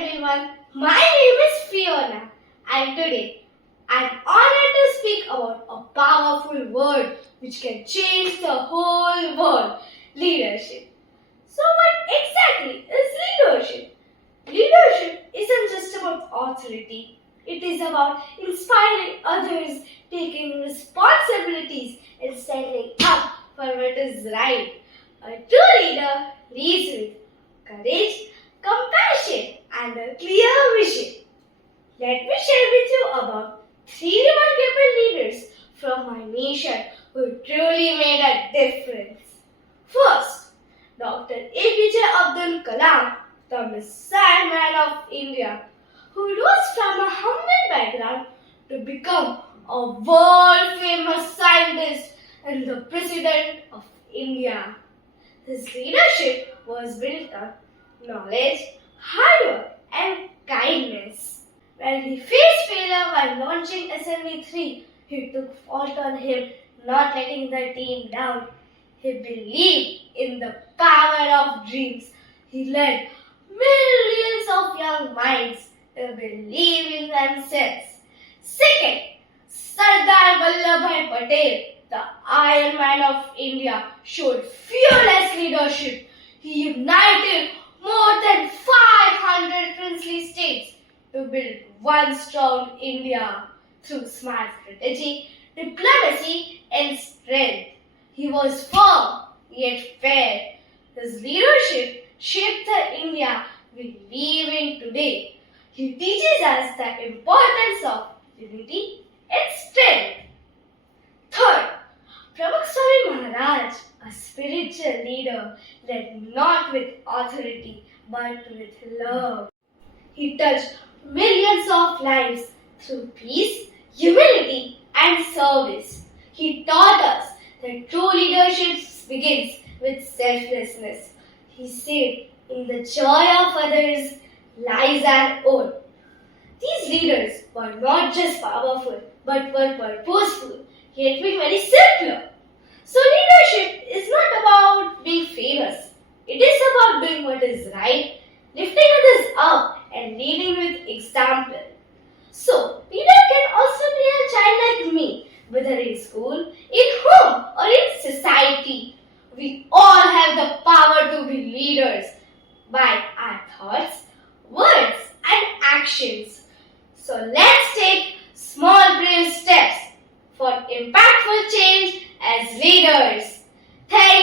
everyone, my name is Fiona and today I'm honored to speak about a powerful word which can change the whole world, leadership. So what exactly is leadership? Leadership isn't just about authority. It is about inspiring others, taking responsibilities and standing up for what is right. A true leader leads with courage, compassion and a clear vision. Let me share with you about three remarkable leaders from my nation who truly made a difference. First, Dr. APJ Abdul Kalam, the missile man of India, who rose from a humble background to become a world-famous scientist and the President of India. His leadership was built on knowledge, hard work, and kindness. When he faced failure while launching SME-3, he took fault on him not letting the team down. He believed in the power of dreams. He led millions of young minds to believe in themselves. Second, Sardar Vallabhbhai Patel, the Iron Man of India, showed fearless leadership. He united more than 500 princely states to build one strong India through smart strategy, diplomacy, and strength. He was firm yet fair. His leadership shaped the India we live in today. He teaches us the importance of unity and strength. Third, Pramukh Swami Maharaj, a spiritual leader, led not with authority but with love. He touched millions of lives through peace, humility, and service. He taught us that true leadership begins with selflessness. He said, "In the joy of others lies our own." These leaders were not just powerful but were purposeful, yet being very simpler. So leadership is not about being famous. It is about doing what is right, lifting others up and leading with example. So leader can also be a child like me, whether in school, in home or in society. We all have the power to be leaders by our thoughts, words and actions. So let's take small brave steps for impactful change as leaders. Thank you.